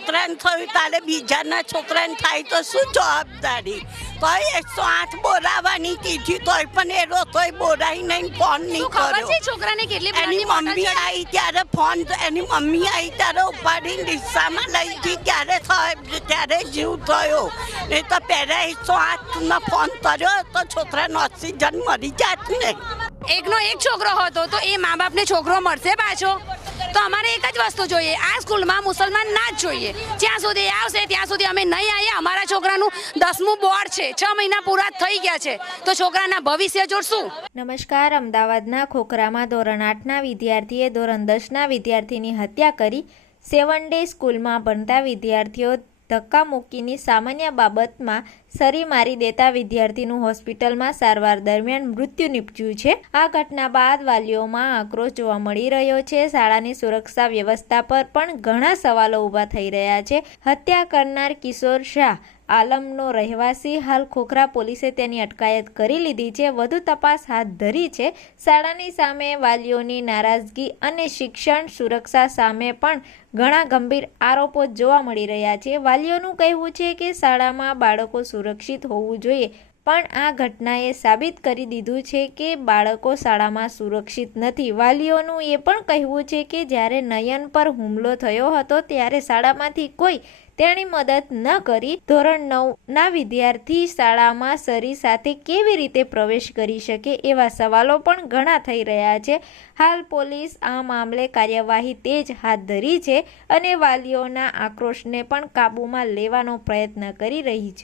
છોકરાને થયું તારે બીજાના છોકરાને થાય તો શું જવાબદારી? તોય 108 બોલાવવાની કીધી તોય પણ એ તોય બોલાવી નહીં, ફોન નહીં શું ખબર કર્યો. છે છોકરાને કેટલી એની બ્લડની બોટલ મમ્મી ચડી? આવી ત્યારે ફોન, એની મમ્મી આવી ત્યારે ઉપાડીને રિક્ષામાં લઈ ગઈ, ત્યારે જીવ થયો. એ તો પહેલા 108માં ફોન કર્યો તો છોકરાનો ઓક્સિજન મરી જાત ને. એકનો એક છોકરો હતો તો એ મા બાપને છોકરો મળશે પાછો? તો અમારે એક જ વસ્તુ જોઈએ, આ સ્કૂલમાં મુસલમાન ના જ જોઈએ. જ્યાં સુધી આવશે ત્યાં સુધી અમે નહીં આવીએ. અમારા છોકરાનું 10મું બોર્ડ છે, 6 મહિના પૂરા થઈ ગયા છે, તો છોકરાના ભવિષ્ય જોડશું. નમસ્કાર. અમદાવાદના ખોખરામાં ધોરણ 8ના વિદ્યાર્થીએ ધોરણ 10ના વિદ્યાર્થીની હત્યા કરી. 7 ડે સ્કૂલમાં ભણતા વિદ્યાર્થીઓ ધક્કા મૂકીની સામાન્ય બાબતમાં સરી મારી દેતા વિદ્યાર્થીનું હોસ્પિટલમાં સારવાર દરમિયાન મૃત્યુ નીપજ્યું છે. આ ઘટના બાદ વાલીઓમાં આક્રોશ જોવા મળી રહ્યો છે. શાળાની સુરક્ષા વ્યવસ્થા પર પણ ઘણા સવાલો ઊભા થઈ રહ્યા છે. હત્યા કરનાર કિશોર શાહ આલમનો રહેવાસી, હાલ ખોખરા પોલીસે તેની અટકાયત કરી લીધી છે. વધુ તપાસ હાથ ધરી છે. શાળાની સામે વાલીઓની નારાજગી અને શિક્ષણ સુરક્ષા સામે પણ ઘણા ગંભીર આરોપો જોવા મળી રહ્યા છે. વાલીઓનું કહેવું છે કે શાળામાં બાળકો સુરક્ષિત હોવું જોઈએ, પણ આ ઘટનાએ સાબિત કરી દીધું છે કે બાળકો શાળામાં સુરક્ષિત નથી. વાલીઓનું એ પણ કહેવું છે કે જ્યારે નયન પર હુમલો થયો હતો ત્યારે શાળામાંથી કોઈ તેની મદદ ન કરી. ધોરણ 9ના વિદ્યાર્થી શાળામાં સરી સાથે કેવી રીતે પ્રવેશ કરી શકે, એવા સવાલો પણ ઘણા થઈ રહ્યા છે. હાલ પોલીસ આ મામલે કાર્યવાહી તેજ હાથ ધરી છે અને વાલીઓના આક્રોશને પણ કાબૂમાં લેવાનો પ્રયત્ન કરી રહી છે.